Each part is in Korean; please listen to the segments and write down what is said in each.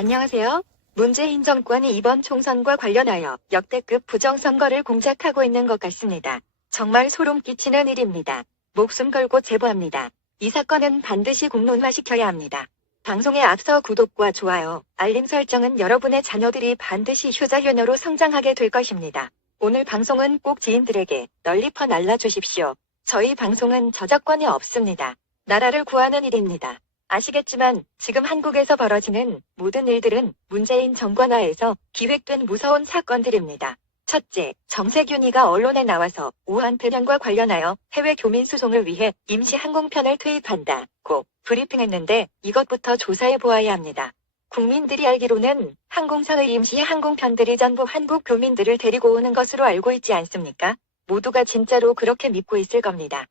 안녕하세요. 문재인 정권이 이번 총선과 관련하여 역대급 부정선거를 공작하고 있는 것 같습니다. 정말 소름 끼치는 일입니다. 목숨 걸고 제보합니다. 이 사건은 반드시 공론화시켜야 합니다. 방송에 앞서 구독과 좋아요, 알림 설정은 여러분의 자녀들이 반드시 효자효녀로 성장하게 될 것입니다. 오늘 방송은 꼭 지인들에게 널리 퍼날라주십시오. 저희 방송은 저작권이 없습니다. 나라를 구하는 일입니다. 아시겠지만 지금 한국에서 벌어지는 모든 일들은 문재인 정권 하에서 기획된 무서운 사건들입니다. 첫째, 정세균이가 언론에 나와서 우한 폐렴과 관련하여 해외 교민 수송을 위해 임시 항공편을 투입한다고 브리핑했는데 이것부터 조사해 보아야 합니다. 국민들이 알기로는 항공사의 임시 항공편들이 전부 한국 교민들을 데리고 오는 것으로 알고 있지 않습니까? 모두가 진짜로 그렇게 믿고 있을 겁니다.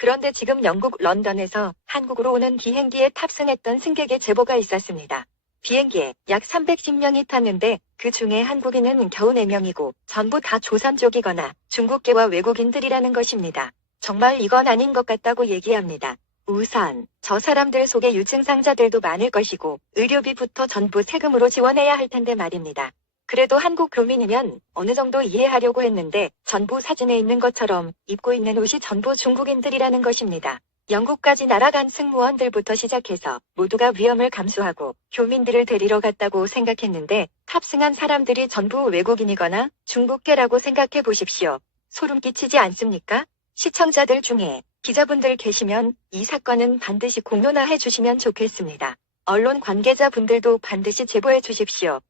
그런데 지금 영국 런던에서 한국으로 오는 비행기에 탑승했던 승객의 제보가 있었습니다. 비행기에 약 310명이 탔는데 그 중에 한국인은 겨우 4명이고 전부 다 조선족이거나 중국계와 외국인들이라는 것입니다. 정말 이건 아닌 것 같다고 얘기합니다. 우선 저 사람들 속에 유증상자들도 많을 것이고 의료비부터 전부 세금으로 지원해야 할 텐데 말입니다. 그래도 한국 교민이면 어느 정도 이해하려고 했는데 전부 사진에 있는 것처럼 입고 있는 옷이 전부 중국인들이라는 것입니다. 영국까지 날아간 승무원들부터 시작해서 모두가 위험을 감수하고 교민들을 데리러 갔다고 생각했는데 탑승한 사람들이 전부 외국인이거나 중국계라고 생각해 보십시오. 소름 끼치지 않습니까? 시청자들 중에 기자분들 계시면 이 사건은 반드시 공론화해 주시면 좋겠습니다. 언론 관계자분들도 반드시 제보해 주십시오.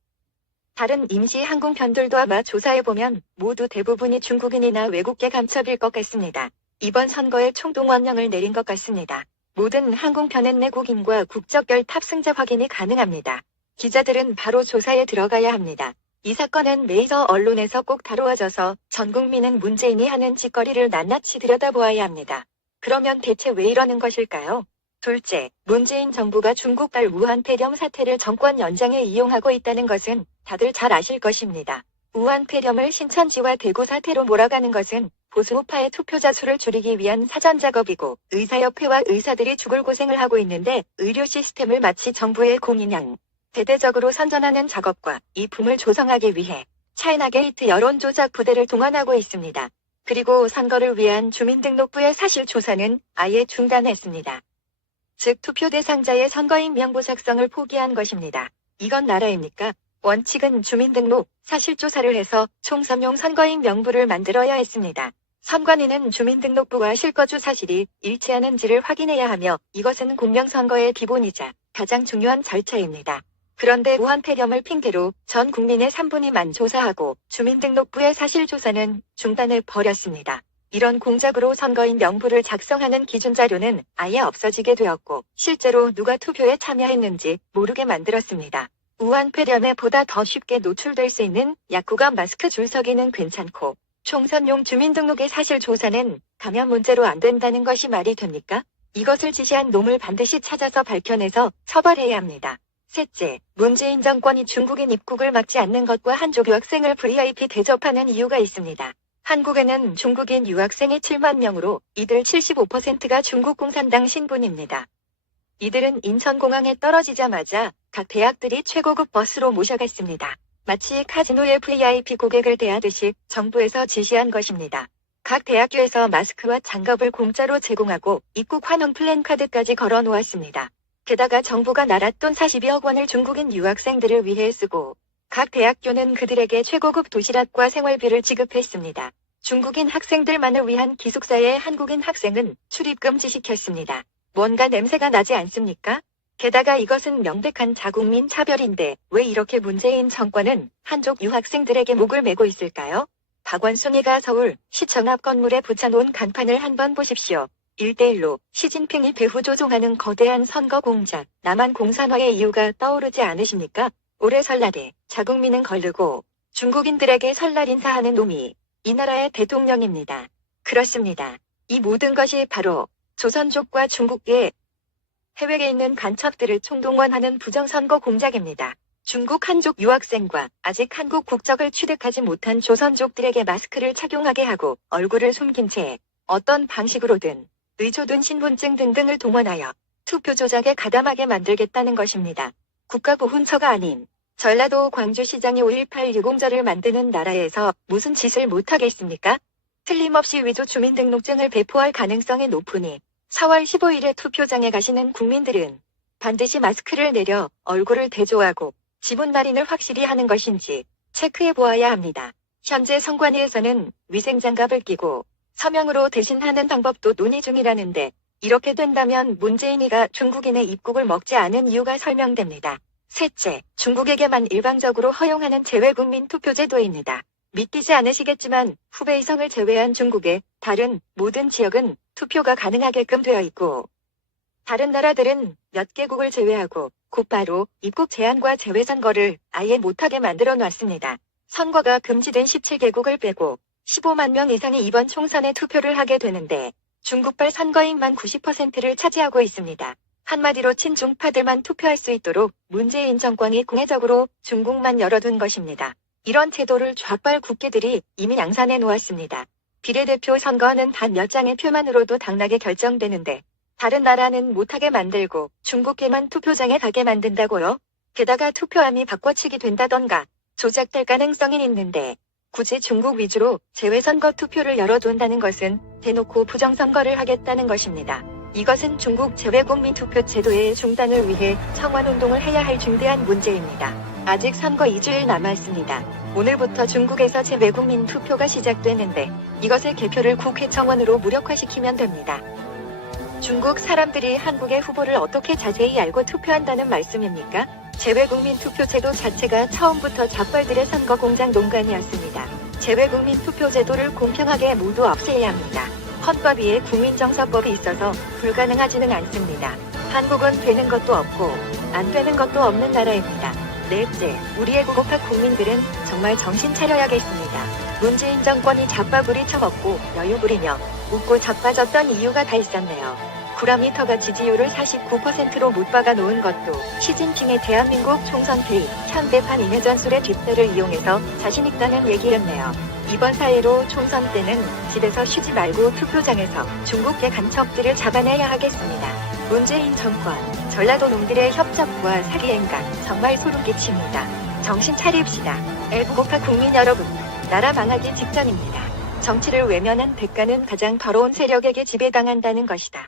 다른 임시 항공편들도 아마 조사해보면 모두 대부분이 중국인이나 외국계 감첩일 것 같습니다. 이번 선거에 총동원령을 내린 것 같습니다. 모든 항공편엔 내국인과 국적별 탑승자 확인이 가능합니다. 기자들은 바로 조사에 들어가야 합니다. 이 사건은 메이저 언론에서 꼭 다루어져서 전 국민은 문재인이 하는 짓거리를 낱낱이 들여다보아야 합니다. 그러면 대체 왜 이러는 것일까요? 둘째, 문재인 정부가 중국발 우한 폐렴 사태를 정권 연장에 이용하고 있다는 것은 다들 잘 아실 것입니다. 우한 폐렴을 신천지와 대구 사태로 몰아가는 것은 보수 우파의 투표자 수를 줄이기 위한 사전 작업이고 의사협회와 의사들이 죽을 고생을 하고 있는데 의료 시스템을 마치 정부의 공인양 대대적으로 선전하는 작업과 이 붐을 조성하기 위해 차이나게이트 여론조작 부대를 동원하고 있습니다. 그리고 선거를 위한 주민등록부의 사실 조사는 아예 중단했습니다. 즉 투표 대상자의 선거인 명부 작성을 포기한 것입니다. 이건 나라입니까? 원칙은 주민등록, 사실조사를 해서 총선용 선거인 명부를 만들어야 했습니다. 선관위는 주민등록부와 실거주 사실이 일치하는지를 확인해야 하며 이것은 공명선거의 기본이자 가장 중요한 절차입니다. 그런데 우한 폐렴을 핑계로 전 국민의 3분의 1만 조사하고 주민등록부의 사실조사는 중단해 버렸습니다. 이런 공작으로 선거인 명부를 작성하는 기준자료는 아예 없어지게 되었고 실제로 누가 투표에 참여했는지 모르게 만들었습니다. 우한 폐렴에 보다 더 쉽게 노출될 수 있는 약국과 마스크 줄서기는 괜찮고 총선용 주민등록의 사실조사는 감염 문제로 안 된다는 것이 말이 됩니까? 이것을 지시한 놈을 반드시 찾아서 밝혀내서 처벌해야 합니다. 셋째, 문재인 정권이 중국인 입국을 막지 않는 것과 한족 유학생을 VIP 대접하는 이유가 있습니다. 한국에는 중국인 유학생이 7만 명으로 이들 75%가 중국 공산당 신분입니다. 이들은 인천공항에 떨어지자마자 각 대학들이 최고급 버스로 모셔갔습니다. 마치 카지노의 VIP 고객을 대하듯이 정부에서 지시한 것입니다. 각 대학교에서 마스크와 장갑을 공짜로 제공하고 입국 환원 플랜카드까지 걸어 놓았습니다. 게다가 정부가 나랏돈 42억 원을 중국인 유학생들을 위해 쓰고 각 대학교는 그들에게 최고급 도시락과 생활비를 지급했습니다. 중국인 학생들만을 위한 기숙사에 한국인 학생은 출입 금지시켰습니다. 뭔가 냄새가 나지 않습니까? 게다가 이것은 명백한 자국민 차별인데 왜 이렇게 문재인 정권은 한족 유학생들에게 목을 매고 있을까요? 박원순이가 서울 시청 앞 건물에 붙여놓은 간판을 한번 보십시오. 1대1로 시진핑이 배후 조종하는 거대한 선거 공작, 남한 공산화의 이유가 떠오르지 않으십니까? 올해 설날에 자국민은 거르고 중국인들에게 설날 인사하는 놈이 이 나라의 대통령입니다. 그렇습니다. 이 모든 것이 바로 조선족과 중국계 해외에 있는 간첩들을 총동원하는 부정선거 공작입니다. 중국 한족 유학생과 아직 한국 국적을 취득하지 못한 조선족들에게 마스크를 착용하게 하고 얼굴을 숨긴 채 어떤 방식으로든 의조든 신분증 등등을 동원하여 투표 조작에 가담하게 만들겠다는 것입니다. 국가보훈처가 아닌 전라도 광주시장이 5.18 유공자를 만드는 나라에서 무슨 짓을 못하겠습니까? 틀림없이 위조 주민등록증을 배포할 가능성이 높으니 4월 15일에 투표장에 가시는 국민들은 반드시 마스크를 내려 얼굴을 대조하고 지문 발인을 확실히 하는 것인지 체크해 보아야 합니다. 현재 선관위에서는 위생장갑을 끼고 서명으로 대신하는 방법도 논의 중이라는데 이렇게 된다면 문재인이가 중국인의 입국을 먹지 않은 이유가 설명됩니다. 셋째, 중국에게만 일방적으로 허용하는 재외국민 투표제도입니다. 믿기지 않으시겠지만 후베이 이성을 제외한 중국의 다른 모든 지역은 투표가 가능하게끔 되어 있고 다른 나라들은 몇 개국을 제외하고 곧바로 입국 제한과 제외 선거를 아예 못하게 만들어 놨습니다. 선거가 금지된 17개국을 빼고 15만 명 이상이 이번 총선에 투표를 하게 되는데 중국발 선거인만 90%를 차지하고 있습니다. 한마디로 친중파들만 투표할 수 있도록 문재인 정권이 공회적으로 중국만 열어둔 것입니다. 이런 제도를 좌빨 국회들이 이미 양산해 놓았습니다. 비례대표 선거는 단 몇 장의 표만으로도 당락에 결정되는데 다른 나라는 못하게 만들고 중국계만 투표장에 가게 만든다고요? 게다가 투표함이 바꿔치기 된다던가 조작될 가능성이 있는데 굳이 중국 위주로 재외선거 투표를 열어둔다는 것은 대놓고 부정선거를 하겠다는 것입니다. 이것은 중국 재외국민 투표 제도의 중단을 위해 청원운동을 해야 할 중대한 문제입니다. 아직 선거 2주일 남았습니다. 오늘부터 중국에서 재외국민 투표가 시작되는데 이것의 개표를 국회 청원으로 무력화시키면 됩니다. 중국 사람들이 한국의 후보를 어떻게 자세히 알고 투표한다는 말씀입니까? 재외국민 투표 제도 자체가 처음부터 좌빨들의 선거 공장 농간이었습니다. 재외국민 투표 제도를 공평하게 모두 없애야 합니다. 헌법 위에 국민정서법이 있어서 불가능하지는 않습니다. 한국은 되는 것도 없고 안 되는 것도 없는 나라입니다. 넷째, 우리의 구급파 국민들은 정말 정신 차려야겠습니다. 문재인 정권이 잡바구리 쳐먹고 여유 부리며 웃고 자빠졌던 이유가 다 있었네요. 구라미터가 지지율을 49%로 못 박아 놓은 것도 시진핑의 대한민국 총선 개입, 현대판 인해 전술의 뒷배를 이용해서 자신있다는 얘기였네요. 이번 사회로 총선 때는 집에서 쉬지 말고 투표장에서 중국계 간첩들을 잡아내야 하겠습니다. 문재인 정권, 전라도 놈들의 협잡과 사기 행각 정말 소름 끼칩니다. 정신 차립시다. 엘부고파 국민 여러분, 나라 망하기 직전입니다. 정치를 외면한 대가는 가장 더러운 세력에게 지배당한다는 것이다.